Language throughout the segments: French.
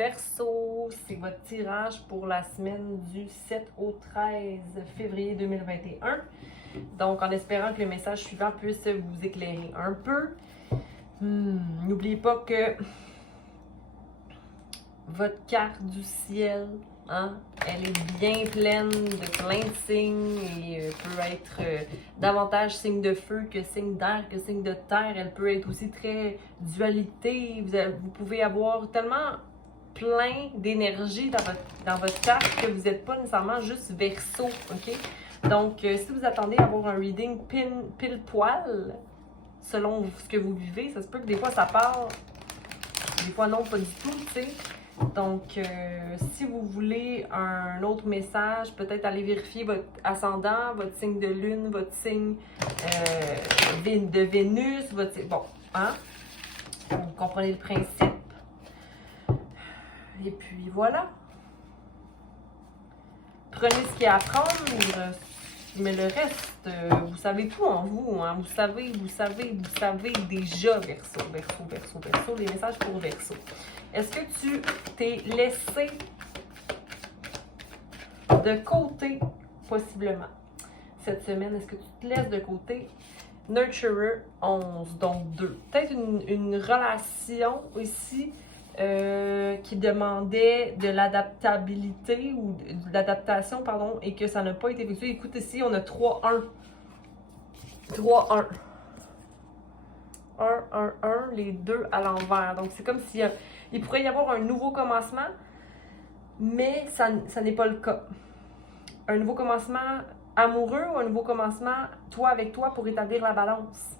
Verseau, c'est votre tirage pour la semaine du 7 au 13 février 2021. Donc, en espérant que le message suivant puisse vous éclairer un peu. N'oubliez pas que votre carte du ciel, elle est bien pleine de plein de signes et peut être davantage signe de feu que signe d'air, que signe de terre. Elle peut être aussi très dualité. Vous pouvez avoir tellement plein d'énergie dans votre carte que vous n'êtes pas nécessairement juste Verseau, ok? Donc, si vous attendez à avoir un reading pile poil, selon ce que vous vivez, ça se peut que des fois ça part, des fois non, pas du tout, tu sais. Donc, si vous voulez un autre message, peut-être aller vérifier votre ascendant, votre signe de lune, votre signe de Vénus, votre... Bon, vous comprenez le principe. Et puis voilà. Prenez ce qu'il y a à prendre, mais le reste, vous savez tout en vous. Vous savez déjà Verseau, les messages pour Verseau. Est-ce que tu t'es laissé de côté, possiblement, cette semaine? Est-ce que tu te laisses de côté? Nurturer 11, donc 2. Peut-être une relation ici qui demandait de l'adaptabilité ou de l'adaptation, pardon, et que ça n'a pas été effectué. Écoute, ici, on a 3-1. 3-1. 1-1-1, les deux à l'envers. Donc, c'est comme si il pourrait y avoir un nouveau commencement, mais ça n'est pas le cas. Un nouveau commencement amoureux ou un nouveau commencement, toi avec toi, pour établir la balance.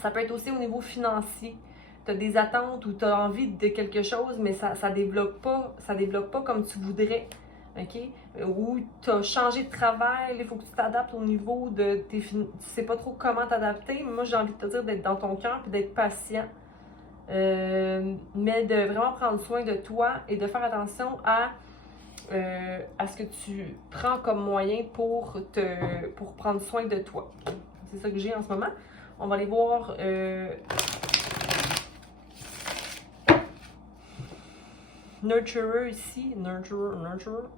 Ça peut être aussi au niveau financier. Tu as des attentes ou tu as envie de quelque chose, mais ça débloque pas comme tu voudrais. OK? Ou tu as changé de travail, il faut que tu t'adaptes au niveau de tes finances. Tu sais pas trop comment t'adapter. Moi, j'ai envie de te dire d'être dans ton cœur et d'être patient. Mais de vraiment prendre soin de toi et de faire attention à ce que tu prends comme moyen pour prendre soin de toi. C'est ça que j'ai en ce moment. On va aller voir Nurturer ici. Nurturer.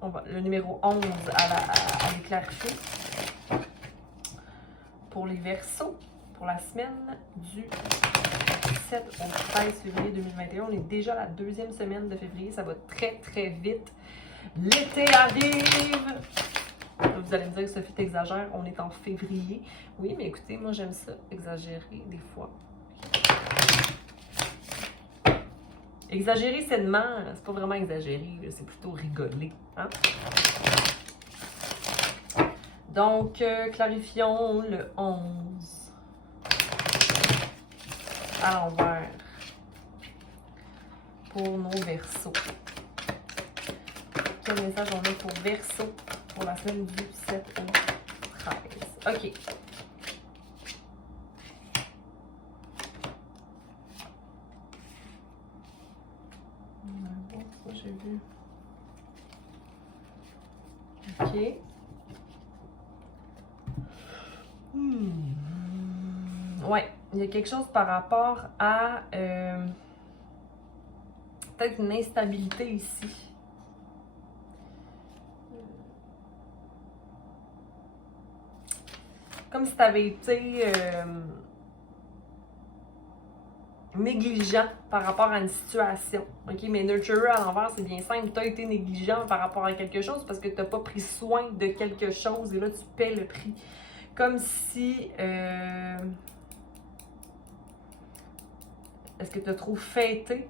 On va, le numéro 11 à l'éclaircie. Pour les Verseaux, pour la semaine du 7 au 13 février 2021. On est déjà à la deuxième semaine de février. Ça va très, très vite. L'été arrive! Vous allez me dire que Sophie t'exagère, on est en février. Oui, mais écoutez, moi j'aime ça, exagérer des fois. Exagérer sainement, c'est pas vraiment exagérer, c'est plutôt rigoler. Donc, clarifions le 11. À l'envers. Pour nos Verseaux. Quel message on a pour Verseau pour la semaine du 7 au 13? OK. Bon, ça j'ai vu. OK. Ouais, il y a quelque chose par rapport à peut-être une instabilité ici. Comme si tu avais été négligent par rapport à une situation. OK? Mais nurturer à l'envers, c'est bien simple. Tu as été négligent par rapport à quelque chose parce que tu n'as pas pris soin de quelque chose et là, tu paies le prix. Comme si... est-ce que tu as trop fêté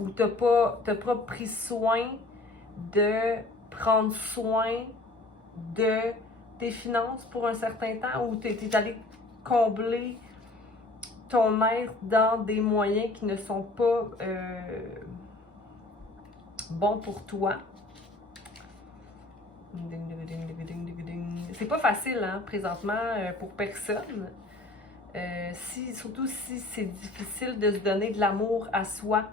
ou tu n'as pas pris soin de prendre soin de tes finances pour un certain temps ou tu es allé combler ton être dans des moyens qui ne sont pas bons pour toi. C'est pas facile, présentement, pour personne. Surtout si c'est difficile de se donner de l'amour à soi.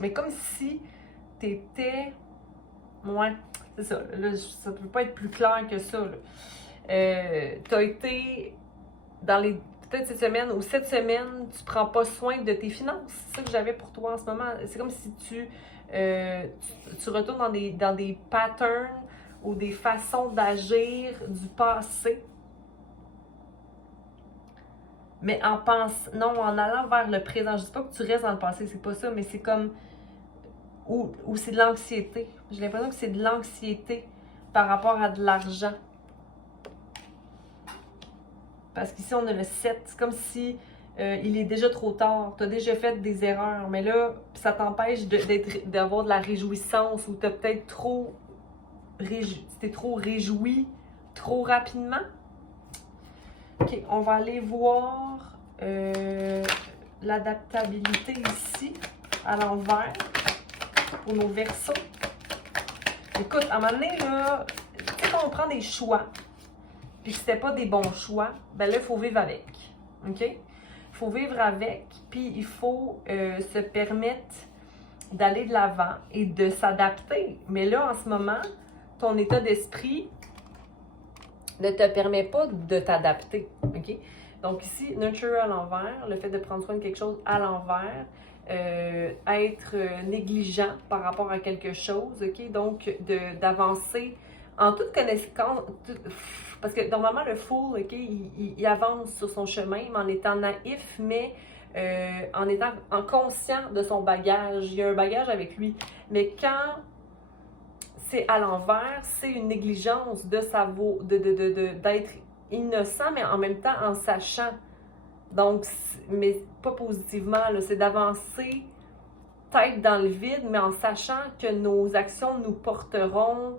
Mais comme si t'étais... Ouais, c'est ça. Là, ça peut pas être plus clair que ça. t'as été dans les peut-être cette semaine ou cette semaine, tu prends pas soin de tes finances. C'est ça que j'avais pour toi en ce moment. C'est comme si tu retournes dans des patterns ou des façons d'agir du passé. Mais en allant vers le présent. Je dis pas que tu restes dans le passé, c'est pas ça, mais c'est comme ou c'est de l'anxiété. J'ai l'impression que c'est de l'anxiété par rapport à de l'argent. Parce qu'ici, on a le 7. C'est comme si il est déjà trop tard. Tu as déjà fait des erreurs. Mais là, ça t'empêche d'avoir de la réjouissance ou tu as peut-être t'es trop réjoui trop rapidement. OK, on va aller voir l'adaptabilité ici, à l'envers, pour nos Verseaux. Écoute, à un moment donné, là, tu sais, quand on prend des choix, puis que c'était pas des bons choix, ben là, il faut vivre avec. OK? Il faut vivre avec, puis il faut se permettre d'aller de l'avant et de s'adapter. Mais là, en ce moment, ton état d'esprit ne te permet pas de t'adapter. OK? Donc ici, nurture à l'envers, le fait de prendre soin de quelque chose à l'envers, être négligent par rapport à quelque chose, OK? Donc, d'avancer en toute connaissance, parce que normalement, le fool, OK, il avance sur son chemin, mais en étant naïf, mais en étant conscient de son bagage. Il y a un bagage avec lui. Mais quand c'est à l'envers, c'est une négligence d'être innocent, mais en même temps en sachant. Donc, mais pas positivement, c'est d'avancer tête dans le vide, mais en sachant que nos actions nous porteront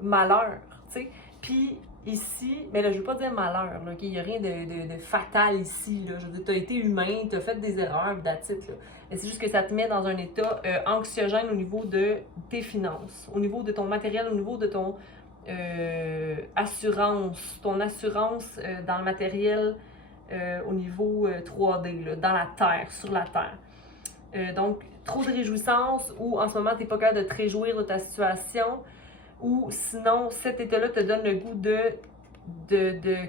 malheur, tu sais. Puis ici, mais là, je veux pas dire malheur, là, qu'il n'y a rien de fatal ici, là. Je veux dire, tu as été humain, tu as fait des erreurs, that's it, là. Mais c'est juste que ça te met dans un état anxiogène au niveau de tes finances, au niveau de ton matériel, au niveau de ton assurance, ton assurance dans le matériel au niveau 3D, là, dans la terre, sur la terre. Donc, trop de réjouissance ou en ce moment, tu n'es pas capable de te réjouir de ta situation ou sinon, cet état-là te donne le goût de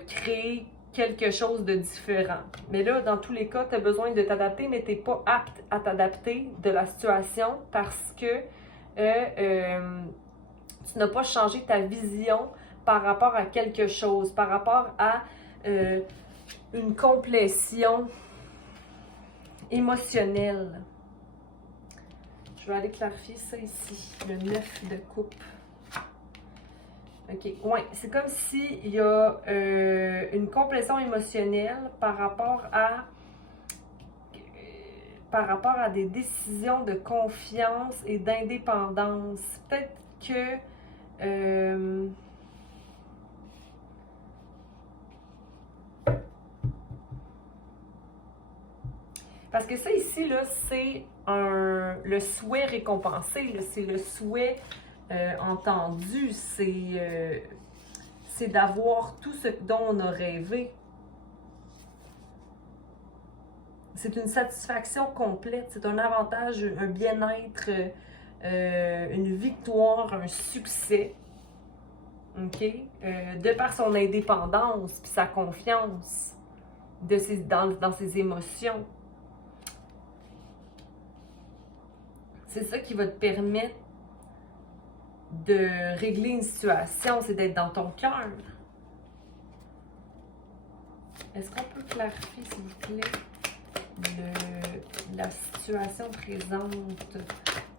créer quelque chose de différent. Mais là, dans tous les cas, tu as besoin de t'adapter, mais tu n'es pas apte à t'adapter de la situation parce que tu n'as pas changé ta vision par rapport à quelque chose, par rapport à une complétion émotionnelle. Je vais aller clarifier ça ici, le 9 de coupe. OK, ouais, c'est comme s'il y a une complétion émotionnelle par rapport à des décisions de confiance et d'indépendance. Peut-être que parce que ça ici, là, c'est le souhait récompensé, c'est le souhait entendu, c'est d'avoir tout ce dont on a rêvé. C'est une satisfaction complète, c'est un avantage, un bien-être, une victoire, un succès, OK? De par son indépendance puis sa confiance dans ses émotions. C'est ça qui va te permettre de régler une situation, c'est d'être dans ton cœur. Est-ce qu'on peut clarifier, s'il vous plaît, la situation présente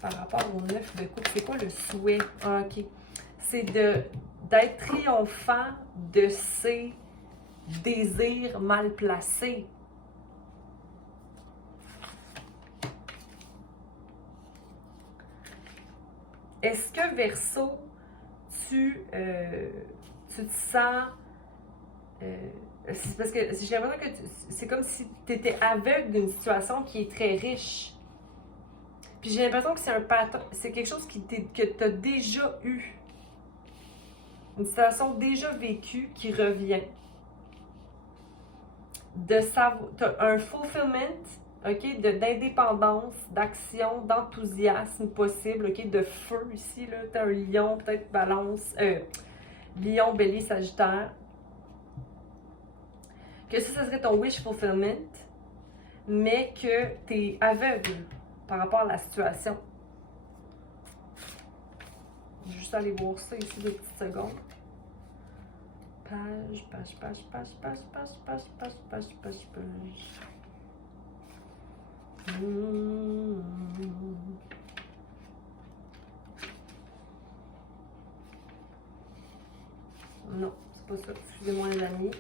par rapport au 9 de coupe? C'est quoi le souhait? Ah, OK. C'est d'être triomphant de ses désirs mal placés. Est-ce que, Verseau, tu te sens... c'est parce que j'ai l'impression que c'est comme si tu étais aveugle d'une situation qui est très riche. Puis j'ai l'impression que c'est un pattern, c'est quelque chose que tu as déjà eu. Une situation déjà vécue qui revient. Tu as un fulfillment, OK, d'indépendance, d'action, d'enthousiasme possible, OK, de feu ici, là, tu as un lion, peut-être balance, Lion, Bélier, Sagittaire. Que ça serait ton wish fulfillment, mais que tu es aveugle par rapport à la situation. Je vais juste aller voir ça ici 2 petites secondes. Page. Non, c'est pas ça. Excusez-moi les amis.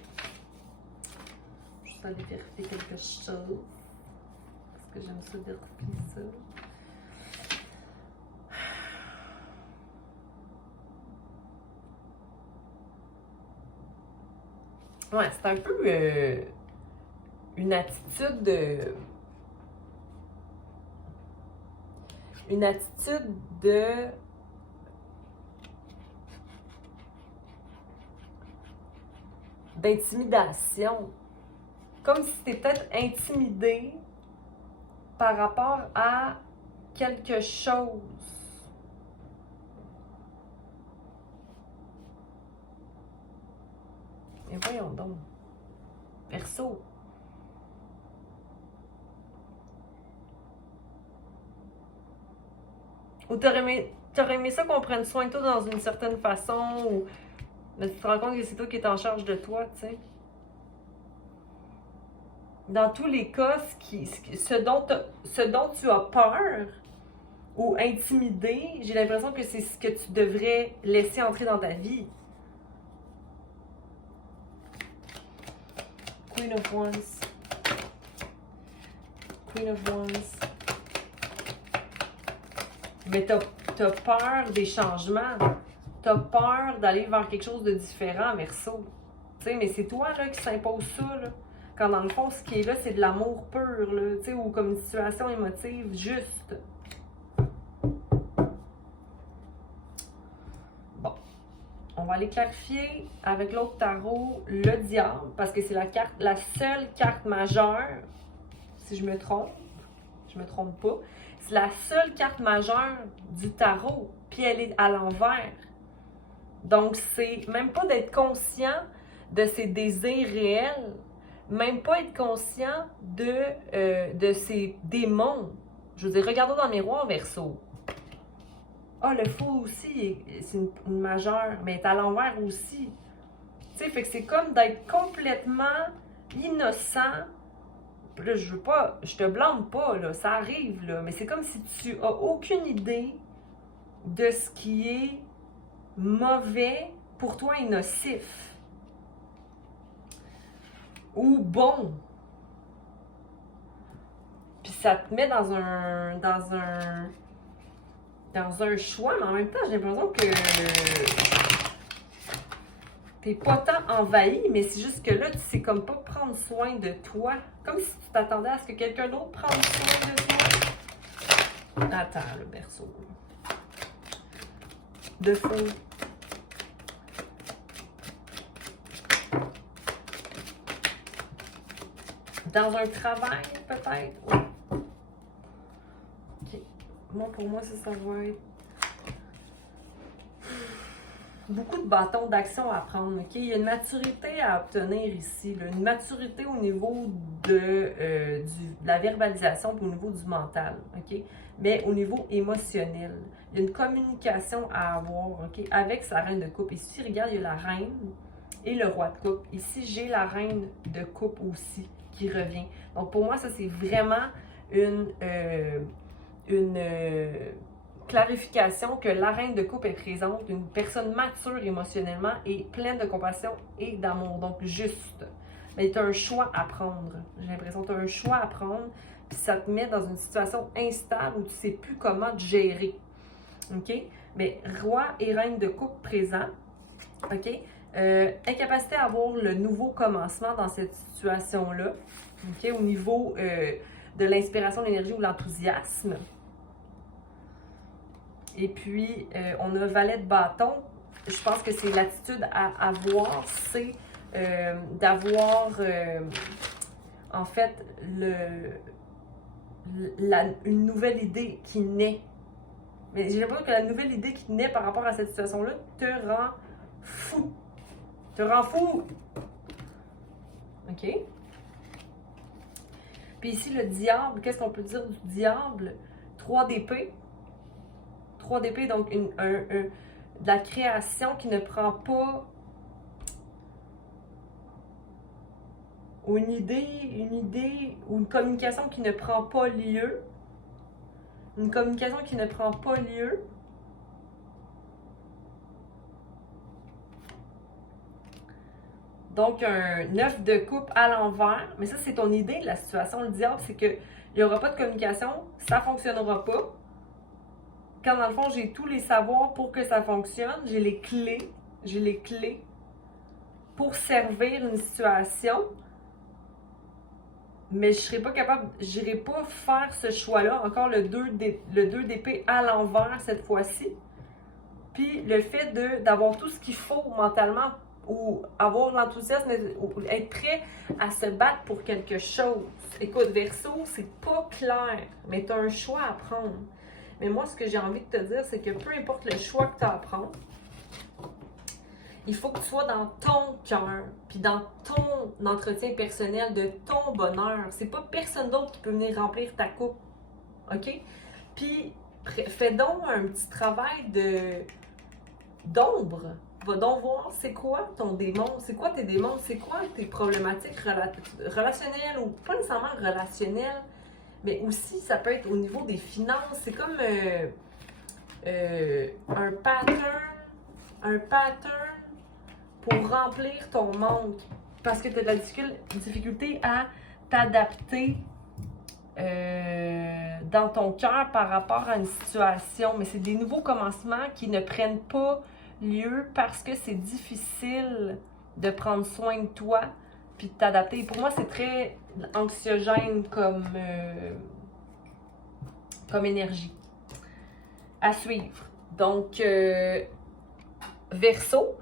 Je vais aller vérifier quelque chose. Parce que j'aime ça vérifier ça. Ouais, c'est un peu une attitude d'intimidation. Comme si tu étais peut-être intimidé par rapport à quelque chose. Mais voyons donc. Verseau. Ou t'aurais aimé ça qu'on prenne soin de toi dans une certaine façon, ou mais tu te rends compte que c'est toi qui es en charge de toi, tu sais. Dans tous les cas, ce dont tu as peur ou intimidé, j'ai l'impression que c'est ce que tu devrais laisser entrer dans ta vie. Queen of Wands. Queen of Wands. Mais t'as peur des changements. T'as peur d'aller vers quelque chose de différent, Verseau. Tu sais, mais c'est toi là, qui s'impose ça, là. Quand dans le fond, ce qui est là, c'est de l'amour pur, là, tu sais, ou comme une situation émotive juste. Bon. On va aller clarifier avec l'autre tarot, le diable, parce que c'est la seule carte majeure, si je me trompe pas, c'est la seule carte majeure du tarot, puis elle est à l'envers. Donc, c'est même pas d'être conscient de ses désirs réels, même pas être conscient de ses démons. Je veux dire, regardons dans le miroir, Verseau. Ah, le fou aussi, c'est une majeure, mais elle est à l'envers aussi. Tu sais, fait que c'est comme d'être complètement innocent. Là, je te blâme pas, là, ça arrive, là, mais c'est comme si tu as aucune idée de ce qui est mauvais pour toi et nocif. Ou bon. Puis ça te met dans un choix, mais en même temps, j'ai l'impression que t'es pas tant envahi, mais c'est juste que là, tu sais comme pas prendre soin de toi. Comme si tu t'attendais à ce que quelqu'un d'autre prenne soin de toi. Attends, le Verseau. De fou. Dans un travail, peut-être? Oui. OK. Moi, pour moi, ça va être beaucoup de bâtons d'action à prendre, OK? Il y a une maturité à obtenir ici, là. Une maturité au niveau de la verbalisation et au niveau du mental, OK? Mais au niveau émotionnel. Il y a une communication à avoir, OK? Avec sa reine de coupe. Ici, regarde, il y a la reine et le roi de coupe. Ici, j'ai la reine de coupe aussi qui revient. Donc, pour moi, ça, c'est vraiment une clarification que la reine de coupe est présente, une personne mature émotionnellement et pleine de compassion et d'amour. Donc, juste. Mais tu as un choix à prendre. J'ai l'impression que tu as un choix à prendre, puis ça te met dans une situation instable où tu ne sais plus comment te gérer. OK? Mais roi et reine de coupe présents. OK? Incapacité à avoir le nouveau commencement dans cette situation-là. OK? Au niveau de l'inspiration, de l'énergie ou de l'enthousiasme. Et puis, on a valet de bâton. Je pense que c'est l'attitude à avoir, c'est d'avoir, en fait, une nouvelle idée qui naît. Mais j'ai l'impression que la nouvelle idée qui naît par rapport à cette situation-là te rend fou. Te rend fou. OK? Puis ici, le diable, qu'est-ce qu'on peut dire du diable? 3 d'épée. 3 d'épée, donc de la création qui ne prend pas une idée ou une communication qui ne prend pas lieu. Une communication qui ne prend pas lieu. Donc, un 9 de coupe à l'envers. Mais ça, c'est ton idée de la situation. Le diable, c'est qu'il n'y aura pas de communication, ça ne fonctionnera pas. Quand, dans le fond, j'ai tous les savoirs pour que ça fonctionne, j'ai les clés pour servir une situation, mais je ne serai pas capable, je n'irai pas faire ce choix-là. Encore le 2 d'épée à l'envers cette fois-ci. Puis le fait d'avoir tout ce qu'il faut mentalement ou avoir l'enthousiasme, ou être prêt à se battre pour quelque chose. Écoute, Verseau, c'est pas clair, mais tu as un choix à prendre. Mais moi, ce que j'ai envie de te dire, c'est que peu importe le choix que tu as à prendre, il faut que tu sois dans ton cœur, puis dans ton entretien personnel de ton bonheur. C'est pas personne d'autre qui peut venir remplir ta coupe. OK? Puis, fais donc un petit travail d'ombre. Va donc voir c'est quoi ton démon, c'est quoi tes démons, c'est quoi tes problématiques relationnelles ou pas nécessairement relationnelles, mais aussi ça peut être au niveau des finances. C'est comme un pattern pour remplir ton manque parce que tu as de la difficulté à t'adapter dans ton cœur par rapport à une situation. Mais c'est des nouveaux commencements qui ne prennent pas lieu parce que c'est difficile de prendre soin de toi puis de t'adapter. Pour moi, c'est très anxiogène comme énergie. À suivre. Donc, Verseau,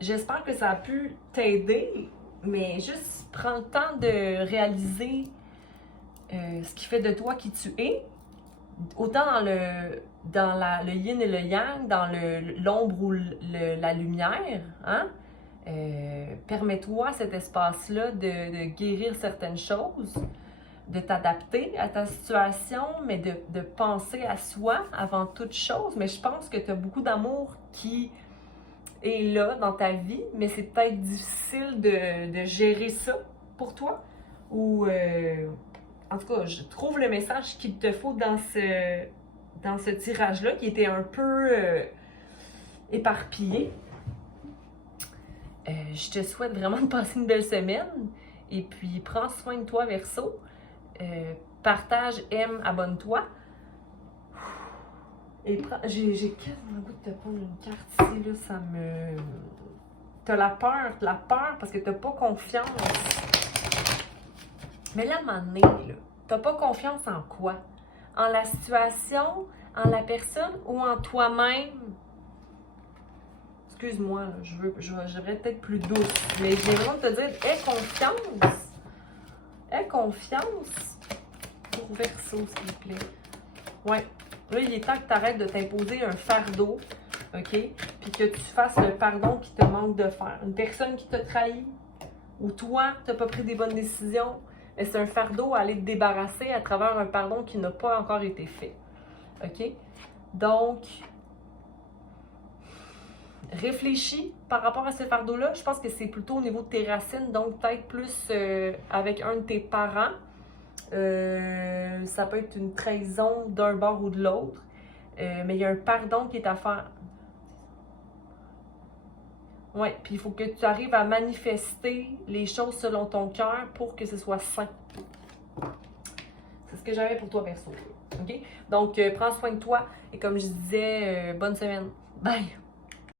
j'espère que ça a pu t'aider, mais juste prends le temps de réaliser ce qui fait de toi qui tu es, autant dans le yin et le yang, dans l'ombre ou la lumière, hein? Permets-toi cet espace-là de guérir certaines choses, de t'adapter à ta situation, mais de penser à soi avant toute chose. Mais je pense que tu as beaucoup d'amour qui est là dans ta vie, mais c'est peut-être difficile de gérer ça pour toi. Ou, en tout cas, je trouve le message qu'il te faut dans ce tirage-là, qui était un peu éparpillé. Je te souhaite vraiment de passer une belle semaine. Et puis, prends soin de toi, Verseau. Partage, aime, abonne-toi. Et j'ai quasiment le goût de te prendre une carte ici, là, ça me... T'as la peur parce que t'as pas confiance. Mais là, à un moment donné, là, t'as pas confiance en quoi? En la situation, en la personne ou en toi-même? Excuse-moi, là, je devrais peut-être plus douce, mais j'ai vraiment de te dire, aie confiance. Aie confiance pour Verseau, s'il vous plaît. Ouais. Là, il est temps que tu arrêtes de t'imposer un fardeau, OK? Puis que tu fasses le pardon qui te manque de faire. Une personne qui t'a trahi, ou toi, tu n'as pas pris des bonnes décisions, mais c'est un fardeau à aller te débarrasser à travers un pardon qui n'a pas encore été fait. OK? Donc, réfléchis par rapport à ce fardeau-là. Je pense que c'est plutôt au niveau de tes racines, donc peut-être plus avec un de tes parents. Ça peut être une trahison d'un bord ou de l'autre, mais il y a un pardon qui est à faire. Ouais, puis il faut que tu arrives à manifester les choses selon ton cœur pour que ce soit sain. C'est ce que j'avais pour toi, Verseau. OK? Donc, prends soin de toi et comme je disais, bonne semaine. Bye!